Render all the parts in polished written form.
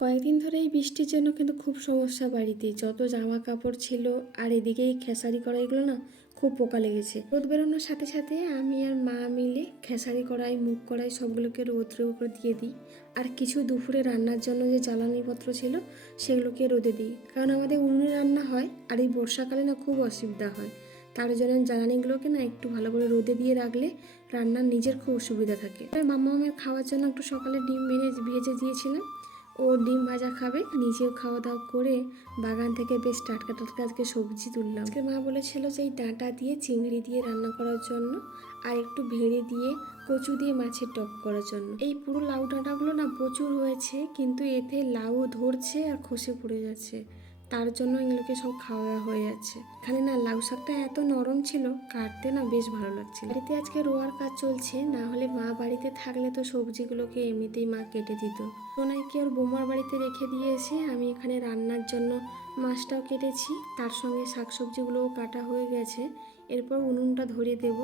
কয়েকদিন ধরে এই বৃষ্টির জন্য কিন্তু খুব সমস্যা বাড়িতে, যত জামা কাপড় ছিল আর এদিকে এই খেসারি কড়াইগুলো না খুব পোকা লেগেছে। রোদ বেরোনোর সাথে সাথে আমি আর মা মিলে খেসারি কড়াই মুগ কড়াই সবগুলোকে রোদ্রের উপর দিয়ে দিই। আর কিছু দুপুরে রান্নার জন্য যে জ্বালানিপত্র ছিল সেগুলোকে রোদে দিই, কারণ আমাদের উনুনে রান্না হয় আর এই বর্ষাকালে না খুব অসুবিধা হয়। তার জন্য জ্বালানিগুলোকে না একটু ভালো করে রোদে দিয়ে রাখলে রান্নার নিজের খুব সুবিধা থাকে। মাম্মা মামের খাওয়ার জন্য একটু সকালে ডিম ভেজে দিয়েছিলাম। ও ডিম ভাজা খাবে, নিজেও খাওয়া দাওয়া করে বাগান থেকে বেশ টাটকা টাটকা আজকে সবজি তুললাম। আজকে মা বলেছিল যে এই ডাঁটা দিয়ে চিংড়ি দিয়ে রান্না করার জন্য, আর একটু ভেড়ি দিয়ে কচু দিয়ে মাছের টক করার জন্য। এই পুরো লাউ ডাঁটাগুলো না প্রচুর হয়েছে, কিন্তু এতে লাউ ধরছে আর খসে পড়ে যাচ্ছে, তার জন্য এগুলোকে সব খাওয়া হয়ে যাচ্ছে। এখানে না লাউ শাকটা এত নরম ছিল, কাটতে না বেশ ভালো লাগছিল। বাড়িতে আজকে রোয়ার কাজ চলছে, না হলে মা বাড়িতে থাকলে তো সবজিগুলোকে এমনিতেই মা কেটে দিত। সোনাইকে ওর বোমার বাড়িতে রেখে দিয়ে এসে আমি এখানে রান্নার জন্য মাছটাও কেটেছি, তার সঙ্গে শাকসবজিগুলোও কাটা হয়ে গেছে। এরপর উনুনটা ধরিয়ে দেব,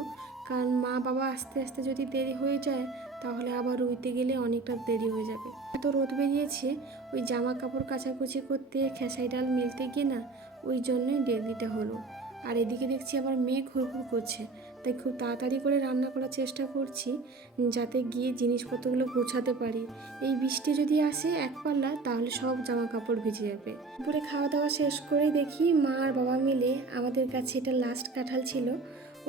কারণ মা বাবা আস্তে আস্তে যদি দেরি হয়ে যায় তাহলে আবার রুইতে গেলে অনেকটা দেরি হয়ে যাবে। এত রোদ বেরিয়েছে, ওই জামা কাপড় কাচাকুচি করতে খেসাই ডাল মেলতে গিয়ে না ওই জন্যই দেরিটা হলো। আর এদিকে দেখছি আবার মেঘ ঘুরঘুর করছে, তাই খুব তাড়াতাড়ি করে রান্না করার চেষ্টা করছি যাতে গিয়ে জিনিসপত্রগুলো গোছাতে পারি। এই বৃষ্টি যদি আসে এক পাল্লা তাহলে সব জামা কাপড় ভিজে যাবে। দুপুরে খাওয়া দাওয়া শেষ করে দেখি মা আর বাবা মিলে আমাদের কাছে এটা লাস্ট কাঁঠাল ছিল,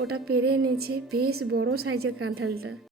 ওটা পেরে এনেছে। বেশ বড় সাইজের কাঁঠালটা।